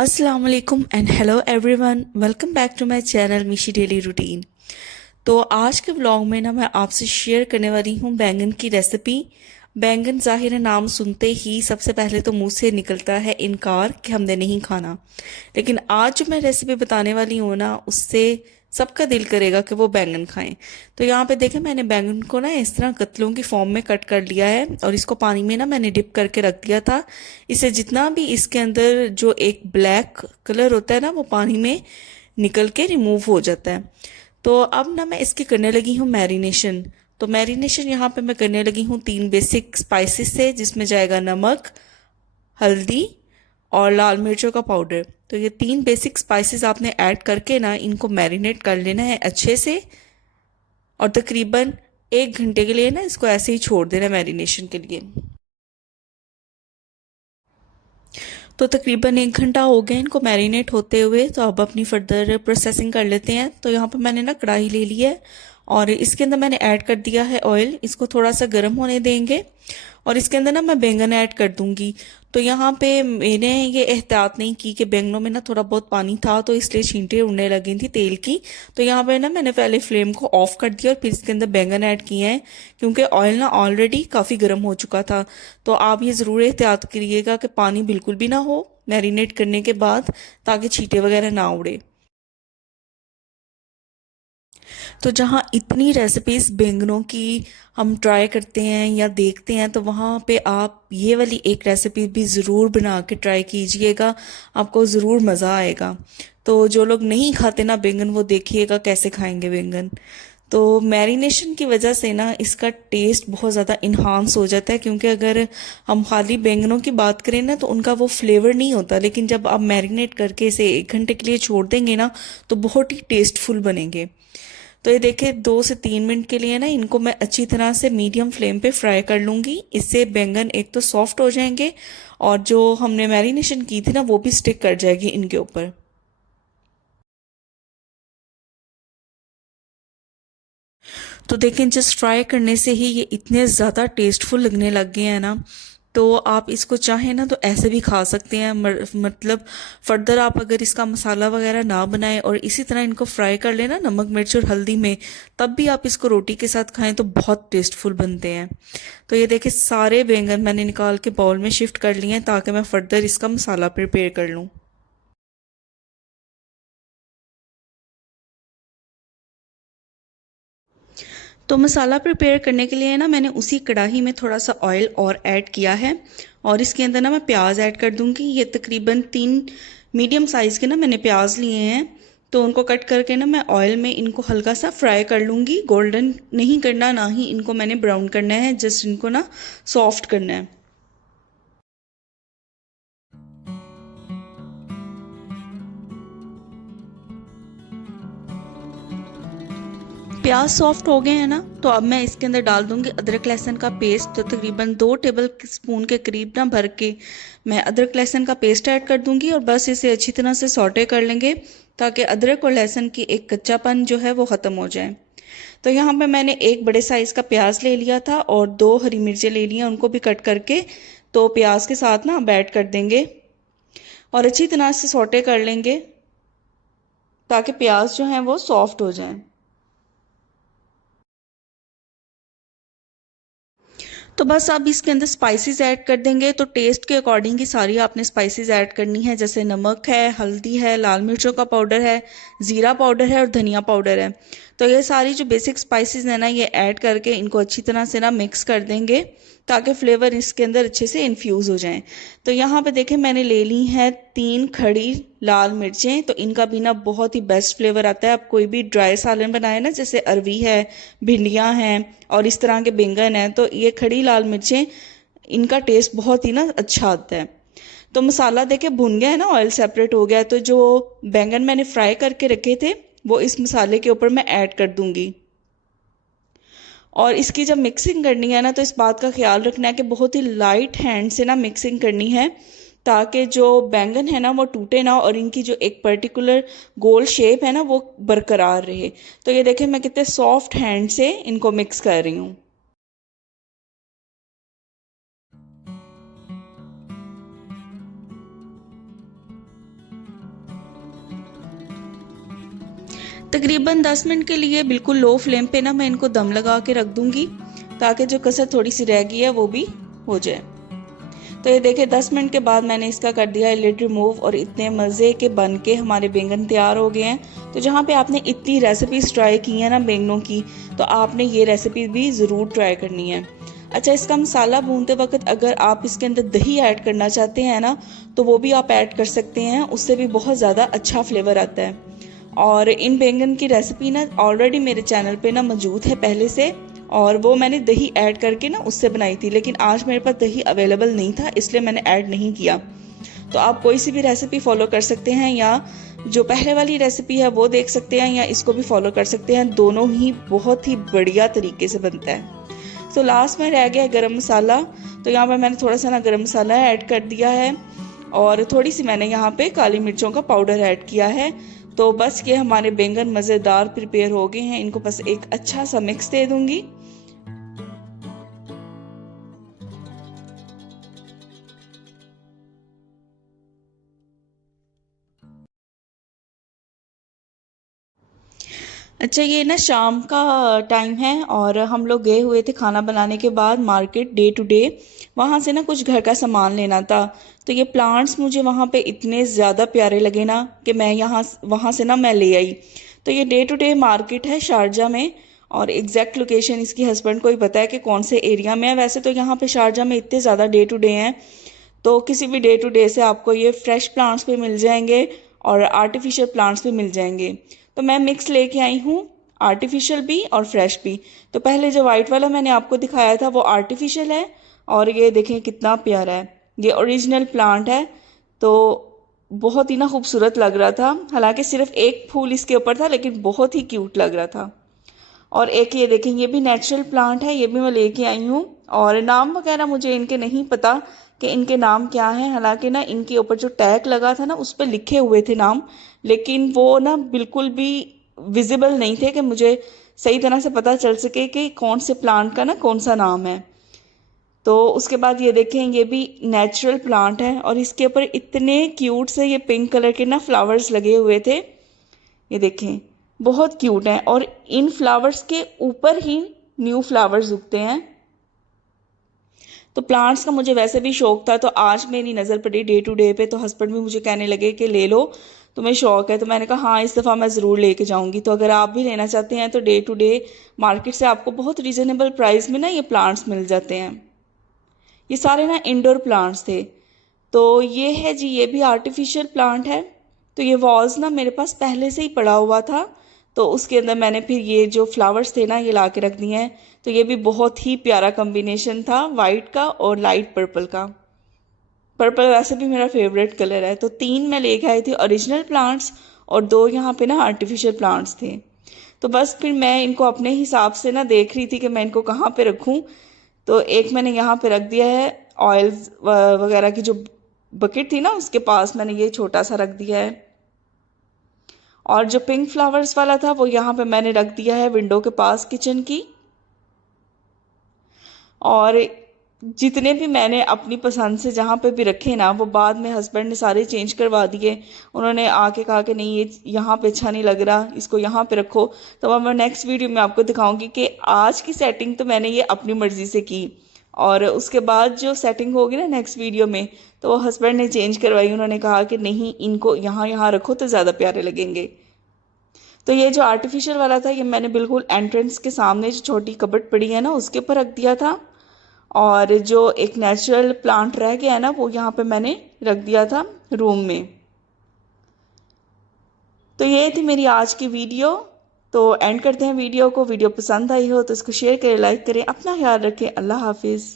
अस्सलाम वालेकुम and hello everyone, welcome back to my channel Mishi daily routine. तो आज के व्लॉग में ना मैं आपसे शेयर करने वाली हूँ बैंगन की रेसिपी। बैंगन ज़ाहिर है नाम सुनते ही सबसे पहले तो मुंह से निकलता है इनकार कि हमने नहीं खाना, लेकिन आज जो मैं रेसिपी बताने वाली हूँ ना उससे सबका दिल करेगा कि वो बैंगन खाएं। तो यहाँ पे देखें, मैंने बैंगन को ना इस तरह कतलों की फॉर्म में कट कर लिया है और इसको पानी में ना मैंने डिप करके रख दिया था। इससे जितना भी इसके अंदर जो एक ब्लैक कलर होता है ना वो पानी में निकल के रिमूव हो जाता है। तो अब ना मैं इसकी करने लगी हूँ मैरिनेशन। तो मैरिनेशन यहाँ पे मैं करने लगी हूँ 3 बेसिक स्पाइसेस से, जिसमें जाएगा नमक, हल्दी और लाल मिर्चों का पाउडर। तो ये 3 बेसिक स्पाइसेस आपने ऐड करके ना इनको मैरिनेट कर लेना है अच्छे से, और तकरीबन 1 घंटे के लिए ना इसको ऐसे ही छोड़ देना मैरिनेशन के लिए। तो तकरीबन 1 घंटा हो गया इनको मैरिनेट होते हुए। तो अब अपनी फर्दर प्रोसेसिंग कर लेते हैं। तो यहाँ पर मैंने ना कढ़ाई ले ली है और इसके अंदर मैंने ऐड कर दिया है ऑयल। इसको थोड़ा सा गर्म होने देंगे और इसके अंदर ना मैं बैंगन ऐड कर दूंगी। तो यहाँ पे मैंने ये एहतियात नहीं की कि बैंगनों में ना थोड़ा बहुत पानी था, तो इसलिए छींटे उड़ने लगी थी तेल की। तो यहाँ पे ना मैंने पहले फ्लेम को ऑफ कर दिया और फिर इसके अंदर बैंगन ऐड किए हैं, क्योंकि ऑयल ना ऑलरेडी काफ़ी गर्म हो चुका था। तो आप ये ज़रूर एहतियात करिएगा कि पानी बिल्कुल भी ना हो मैरिनेट करने के बाद, ताकि छींटे वगैरह ना उड़े। तो जहाँ इतनी रेसिपीज बैंगनों की हम ट्राई करते हैं या देखते हैं, तो वहाँ पे आप ये वाली एक रेसिपी भी ज़रूर बना के ट्राई कीजिएगा, आपको ज़रूर मज़ा आएगा। तो जो लोग नहीं खाते ना बैंगन, वो देखिएगा कैसे खाएंगे बैंगन। तो मैरिनेशन की वजह से ना इसका टेस्ट बहुत ज़्यादा इन्हांस हो जाता है, क्योंकि अगर हम खाली बैंगनों की बात करें ना तो उनका वो फ्लेवर नहीं होता, लेकिन जब आप मैरिनेट करके इसे 1 घंटे के लिए छोड़ देंगे ना तो बहुत ही टेस्टफुल बनेंगे। तो ये देखिए 2 से 3 मिनट के लिए ना इनको मैं अच्छी तरह से मीडियम फ्लेम पे फ्राई कर लूंगी। इससे बैंगन एक तो सॉफ्ट हो जाएंगे और जो हमने मैरिनेशन की थी ना वो भी स्टिक कर जाएगी इनके ऊपर। तो देखें, जस्ट फ्राई करने से ही ये इतने ज़्यादा टेस्टफुल लगने लग गए हैं ना। तो आप इसको चाहें ना तो ऐसे भी खा सकते हैं, मतलब फर्दर आप अगर इसका मसाला वगैरह ना बनाएं और इसी तरह इनको फ्राई कर लेना नमक मिर्च और हल्दी में, तब भी आप इसको रोटी के साथ खाएं तो बहुत टेस्टफुल बनते हैं। तो ये देखिए सारे बैंगन मैंने निकाल के बाउल में शिफ्ट कर लिए हैं, ताकि मैं फर्दर इसका मसाला प्रिपेयर कर लूँ। तो मसाला प्रिपेयर करने के लिए ना मैंने उसी कढ़ाई में थोड़ा सा ऑयल और ऐड किया है, और इसके अंदर ना मैं प्याज ऐड कर दूंगी। ये तकरीबन 3 मीडियम साइज़ के ना मैंने प्याज लिए हैं। तो उनको कट करके ना मैं ऑयल में इनको हल्का सा फ्राई कर लूँगी। गोल्डन नहीं करना, ना ही इनको मैंने ब्राउन करना है, जस्ट इनको ना सॉफ्ट करना है। प्याज सॉफ्ट हो गए हैं ना, तो अब मैं इसके अंदर डाल दूंगी अदरक लहसुन का पेस्ट। तो तकरीबन 2 टेबल स्पून के करीब ना भर के मैं अदरक लहसुन का पेस्ट ऐड कर दूंगी, और बस इसे अच्छी तरह से सौटे कर लेंगे, ताकि अदरक और लहसुन की एक कच्चापन जो है वो ख़त्म हो जाए। तो यहाँ पे मैंने एक बड़े साइज़ का प्याज ले लिया था और 2 हरी मिर्चें ले ली हैं, उनको भी कट करके तो प्याज के साथ ना अब ऐड कर देंगे और अच्छी तरह से सौटे कर लेंगे, ताकि प्याज जो है वो सॉफ्ट हो जाए। तो बस अब इसके अंदर स्पाइसेस ऐड कर देंगे। तो टेस्ट के अकॉर्डिंग ही सारी आपने स्पाइसेस ऐड करनी है, जैसे नमक है, हल्दी है, लाल मिर्चों का पाउडर है, ज़ीरा पाउडर है और धनिया पाउडर है। तो ये सारी जो बेसिक स्पाइसेस है ना, ये ऐड करके इनको अच्छी तरह से ना मिक्स कर देंगे, ताकि फ्लेवर इसके अंदर अच्छे से इन्फ्यूज़ हो जाए। तो यहाँ पे देखें मैंने ले ली हैं 3 खड़ी लाल मिर्चें। तो इनका भी ना बहुत ही बेस्ट फ्लेवर आता है। आप कोई भी ड्राई सालन बनाए ना, जैसे अरवी है, भिंडियाँ हैं और इस तरह के बैंगन हैं, तो ये खड़ी लाल मिर्चें, इनका टेस्ट बहुत ही ना अच्छा आता है। तो मसाला देके भुन गया है ना, ऑयल सेपरेट हो गया है। तो जो बैंगन मैंने फ्राई करके रखे थे वो इस मसाले के ऊपर मैं ऐड कर दूंगी। और इसकी जब मिक्सिंग करनी है ना, तो इस बात का ख्याल रखना है कि बहुत ही लाइट हैंड से ना मिक्सिंग करनी है, ताकि जो बैंगन है ना वो टूटे ना और इनकी जो एक पर्टिकुलर गोल शेप है ना वो बरकरार रहे। तो ये देखें मैं कितने सॉफ्ट हैंड से इनको मिक्स कर रही हूँ। तकरीबन 10 मिनट के लिए बिल्कुल लो फ्लेम पे ना मैं इनको दम लगा के रख दूंगी, ताकि जो कसर थोड़ी सी रह गई है वो भी हो जाए। तो ये देखिए 10 मिनट के बाद मैंने इसका कर दिया लिड रिमूव और इतने मज़े के बन के हमारे बैंगन तैयार हो गए हैं। तो जहाँ पे आपने इतनी रेसिपीज़ ट्राई की हैं ना बैंगनों की, तो आपने ये रेसिपी भी ज़रूर ट्राई करनी है। अच्छा, इसका मसाला भूनते वक्त अगर आप इसके अंदर दही ऐड करना चाहते हैं ना, तो वो भी आप ऐड कर सकते हैं, उससे भी बहुत ज़्यादा अच्छा फ्लेवर आता है। और इन बैंगन की रेसिपी ना ऑलरेडी मेरे चैनल पे ना मौजूद है पहले से, और वो मैंने दही ऐड करके ना उससे बनाई थी, लेकिन आज मेरे पास दही अवेलेबल नहीं था इसलिए मैंने ऐड नहीं किया। तो आप कोई सी भी रेसिपी फॉलो कर सकते हैं, या जो पहले वाली रेसिपी है वो देख सकते हैं, या इसको भी फॉलो कर सकते हैं। दोनों ही बहुत ही बढ़िया तरीके से बनता है। तो लास्ट में रह गया गरम मसाला, तो यहाँ पर मैंने थोड़ा सा ना गरम मसाला ऐड कर दिया है, और थोड़ी सी मैंने यहाँ पे काली मिर्चों का पाउडर ऐड किया है। तो बस ये हमारे बैंगन मज़ेदार प्रिपेयर हो गए हैं। इनको बस एक अच्छा सा मिक्स दे दूंगी। अच्छा, ये ना शाम का टाइम है और हम लोग गए हुए थे खाना बनाने के बाद मार्केट डे टू डे। वहाँ से ना कुछ घर का सामान लेना था। तो ये प्लांट्स मुझे वहाँ पे इतने ज़्यादा प्यारे लगे ना कि मैं यहाँ वहाँ से ना मैं ले आई। तो ये डे टू डे मार्केट है शारजा में, और एग्जैक्ट लोकेशन इसकी हस्बैंड को ही पता है कि कौन से एरिया में है। वैसे तो यहाँ पे शारजा में इतने ज़्यादा डे टू डे हैं, तो किसी भी डे टू डे से आपको ये फ्रेश प्लांट्स भी मिल जाएंगे और आर्टिफिशियल प्लांट्स भी मिल जाएंगे। तो मैं मिक्स लेके आई हूँ, आर्टिफिशियल भी और फ्रेश भी। तो पहले जो वाइट वाला मैंने आपको दिखाया था वो आर्टिफिशियल है, और ये देखें कितना प्यारा है, ये ओरिजिनल प्लांट है। तो बहुत ही ना खूबसूरत लग रहा था, हालांकि सिर्फ एक फूल इसके ऊपर था लेकिन बहुत ही क्यूट लग रहा था। और एक ये देखें, ये भी नेचुरल प्लांट है, ये भी मैं लेके आई हूँ। और नाम वगैरह मुझे इनके नहीं पता कि इनके नाम क्या हैं, हालांकि ना इनके ऊपर जो टैग लगा था ना उस पर लिखे हुए थे नाम, लेकिन वो ना बिल्कुल भी विजिबल नहीं थे कि मुझे सही तरह से पता चल सके कि कौन से प्लांट का ना कौन सा नाम है। तो उसके बाद ये देखें, ये भी नेचुरल प्लांट है और इसके ऊपर इतने क्यूट से ये पिंक कलर के ना फ्लावर्स लगे हुए थे। ये देखें बहुत क्यूट हैं, और इन फ्लावर्स के ऊपर ही न्यू फ्लावर्स उगते हैं। तो प्लांट्स का मुझे वैसे भी शौक था, तो आज मेरी नज़र पड़ी डे टू डे पे, तो हस्बैंड भी मुझे कहने लगे कि ले लो, तुम्हें शौक है। तो मैंने कहा हाँ, इस दफ़ा मैं ज़रूर लेके जाऊंगी। तो अगर आप भी लेना चाहते हैं तो डे टू डे मार्केट से आपको बहुत रीज़नेबल प्राइस में ना ये प्लांट्स मिल जाते हैं। ये सारे ना इंडोर प्लांट्स थे। तो ये है जी, ये भी आर्टिफिशियल प्लांट है। तो ये वॉज ना मेरे पास पहले से ही पड़ा हुआ था, तो उसके अंदर मैंने फिर ये जो फ्लावर्स थे ना ये ला के रख दिए हैं। तो ये भी बहुत ही प्यारा कॉम्बिनेशन था, वाइट का और लाइट पर्पल का। पर्पल वैसे भी मेरा फेवरेट कलर है। तो 3 मैं लेके आई थी ओरिजिनल प्लांट्स, और 2 यहाँ पे ना आर्टिफिशियल प्लांट्स थे। तो बस फिर मैं इनको अपने हिसाब से ना देख रही थी कि मैं इनको कहाँ पे रखूँ। तो एक मैंने यहाँ पे रख दिया है, ऑयल्स वगैरह की जो बकेट थी ना उसके पास मैंने ये छोटा सा रख दिया है। और जो पिंक फ्लावर्स वाला था वो यहाँ पे मैंने रख दिया है विंडो के पास किचन की। और जितने भी मैंने अपनी पसंद से जहाँ पे भी रखे ना, वो बाद में हस्बैंड ने सारे चेंज करवा दिए। उन्होंने आके कहा कि नहीं, ये यहाँ पे अच्छा नहीं लग रहा, इसको यहाँ पे रखो। तो अब मैं नेक्स्ट वीडियो में आपको दिखाऊंगी कि आज की सेटिंग तो मैंने ये अपनी मर्जी से की, और उसके बाद जो सेटिंग होगी ना नेक्स्ट वीडियो में, तो वो हस्बैंड ने चेंज करवाई। उन्होंने कहा कि नहीं, इनको यहाँ यहाँ रखो तो ज़्यादा प्यारे लगेंगे। तो ये जो आर्टिफिशियल वाला था ये मैंने बिल्कुल एंट्रेंस के सामने जो छोटी कबट पड़ी है ना उसके ऊपर रख दिया था। और जो एक नेचुरल प्लांट रह गया है ना वो यहाँ पे मैंने रख दिया था रूम में। तो ये थी मेरी आज की वीडियो। तो एंड करते हैं वीडियो को। वीडियो पसंद आई हो तो इसको शेयर करें, लाइक करें, अपना ख्याल रखें। अल्लाह हाफिज़।